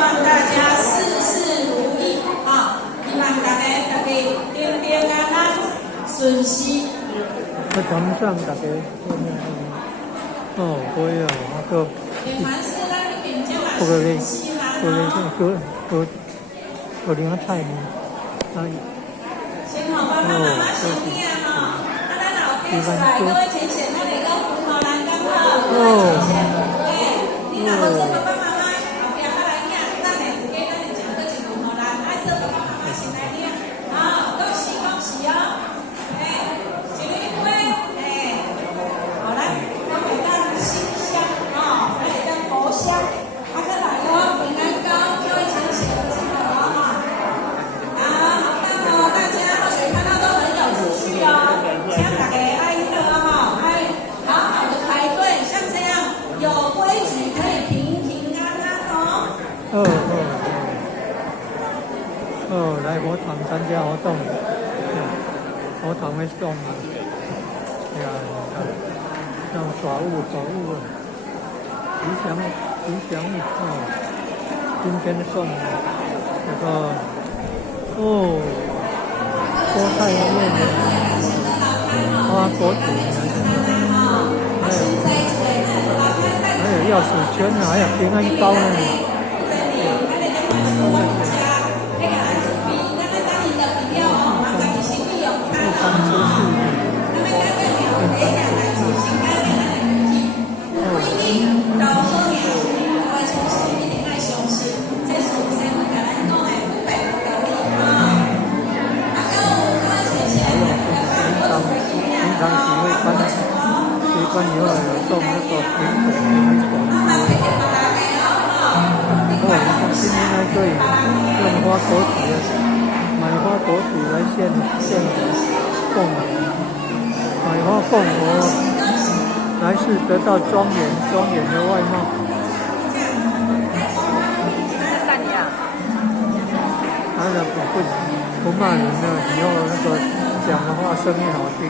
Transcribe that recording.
望大家事事如意啊！希望大家平平安安、顺心。我早上大家可以啊，那个不可以，不零菜呢，先好爸爸妈妈先念哈，咱老家出来，各位请选那里个葡萄栏杆好，你老婆做爸爸妈妈，后边再来念，咱来自己咱来讲个是葡萄栏，爱做爸爸妈妈先来念，好，恭喜恭喜哦，请你一位，好来，我给咱新香哦，来给咱佛香，再来哦，平安糕，各位请写个字哦哈。像大家爱那个哈，爱好好的排队，像这样有规矩，可以平平安安哦。来佛堂参加活动，佛堂会送呀，像耍物啊，吉祥物今天送这个菠菜面的花果子，还有钥匙圈呢，还有平安包呢。以后有送那个苹果今天还可以用花果子买花果子来献供买花供佛，来世得到庄严的外貌。当然不骂人了，以后那个讲的话声音好听。